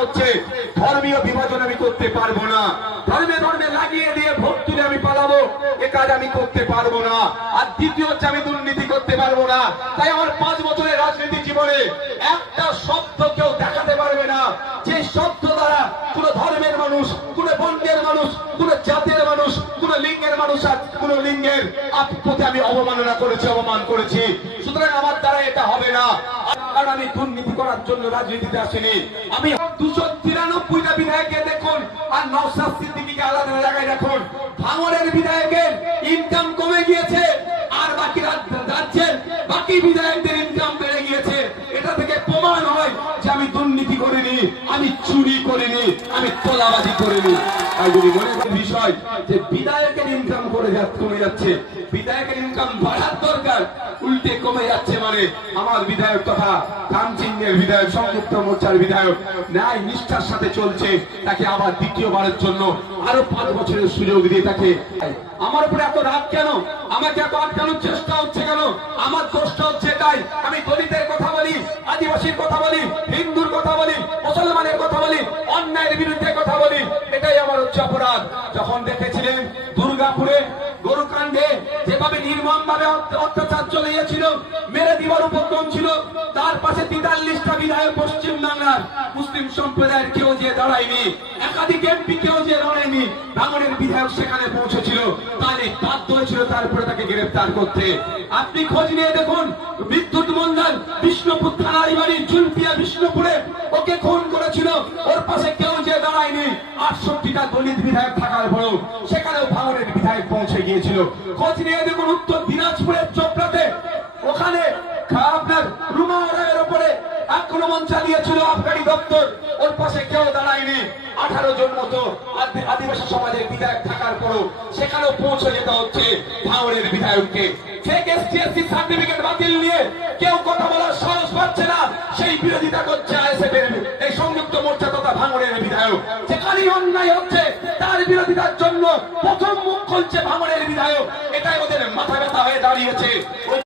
হচ্ছে ধর্মীয় বিভাজন আমি করতে পারবো না, ধর্মে ধর্মে লাগিয়ে দিয়ে ভোট তুলে আমি পালাবো, এ কাজ আমি করতে পারবো না। আর দ্বিতীয় হচ্ছে আমি দুর্নীতি করতে পারবো না। তাই আমার 5 বছরের রাজনীতি জীবনে একটা শব্দ কেউ দেখাতে পারবে না যে শব্দ দ্বারা কোন ধর্মের মানুষ, কোন বর্ণের মানুষ, কোন জাতের মানুষ, কোন লিঙ্গের মানুষ আর কোন লিঙ্গের প্রতি আমি অবমাননা করেছি, অপমান করেছি। সুতরাং আমার দ্বারা এটা হবে না, কারণ আমি দুর্নীতি করার জন্য রাজনীতিতে আসিনি। আমি 293টা বিধায়ককে দেখুন আর নওশাদ সিদ্দিকীকে আলাদা জায়গায় দেখুন। ভাঙড়ের বিধায়কের ইনকাম কমে গিয়েছে আর বাকি রাজ্যের বাকি বিধায়কদের ইনকাম বেড়ে গিয়েছে। এটা থেকে প্রমাণ হয় যে আমি দুর্নীতি করিনি, আমি চুরি করিনি, আমি তোলাবাজি করিনি। আর যদি মনে করেন বিষয় যে বিধায়কের ইনকাম কমে যাচ্ছে, বিধায়কের ইনকাম বাড়ার দরকার, উল্টে কমে যাচ্ছে, মানে আমার বিধায়ক তথা ধানচিহ্নের বিধায়ক, সংযুক্ত মোর্চার বিধায়ক ন্যায় নিষ্ঠার সাথে চলছে, তাকে আবার দ্বিতীয়বারের জন্য আরো 5 বছরের সুযোগ দিয়ে তাকে। আমার উপরে এত রাগ কেন? আমাকে এত আটকানোর চেষ্টা হচ্ছে কেন? আমার দোষটা হচ্ছে এটাই, আমি দলিতের কথা বলি, আদিবাসীর কথা বলি, হিন্দুর কথা বলি, মুসলমানের কথা বলি, অন্যায়ের বিরুদ্ধে কথা বলি, এটাই আমার হচ্ছে অপরাধ। যখন দেখেছিলেন দুর্গাপুরে গরুকাণ্ডে যেভাবে নির্মমভাবে অত্যাচার চলে গিয়েছিল, মেরে দিবার উপক্রম ছিল, তার পাশে 43টা বিধায়ক পশ্চিম বাংলার মুসলিম সম্প্রদায়ের কেউ যে দাঁড়ায়নি, একাধিক এমপি কেউ যে দাঁড়ায়নি, ভাঙড়ের বিধায়ক সেখানে পৌঁছেছিল, তাহলে বাধ্য হয়েছিল তারপরে তাকে গ্রেফতার করতে। আপনি খোঁজ নিয়ে দেখুন, বিদ্যুৎ মন্ডল বিষ্ণুপুর থানার বাড়ি জুলপিয়া বিষ্ণুপুরে, ওকে খুন করেছিল, ওর পাশে কেউ যে দাঁড়ায়নি। 68টা দলিত বিধায়ক থাকার পরেও সেখানেও ভাঙড়ের বিধায়ক পৌঁছে গিয়েছিল। খোঁজ নিয়ে দেখুন উত্তর দিনাজপুরের চোপড়াতে, ওখানে আপনার রুমা রায়ের উপরে আক্রমণ চালিয়েছিল আবগারি দপ্তর, ওর পাশে কেউ দাঁড়ায়নি। 18 জন মতো আদিবাসী সমাজের বিধায়ক থাকার পরও সেখানেও পৌঁছে যেতে হচ্ছে ভাঙড়ের বিধায়ককে। ফেক এসটিএসসি সার্টিফিকেট বাতিল নিয়ে কেউ কথা বলার সাহস পাচ্ছে না, সেই বিরোধিতা করছে আইএসএফ এর এই সংযুক্ত মোর্চা তথা ভাঙড়ের বিধায়ক। যেখানেই অন্যায় হচ্ছে তার বিরোধিতার জন্য প্রথম মুখ খুলছে ভাঙড়ের বিধায়ক, এটাই ওদের মাথা ব্যথা হয়ে দাঁড়িয়েছে।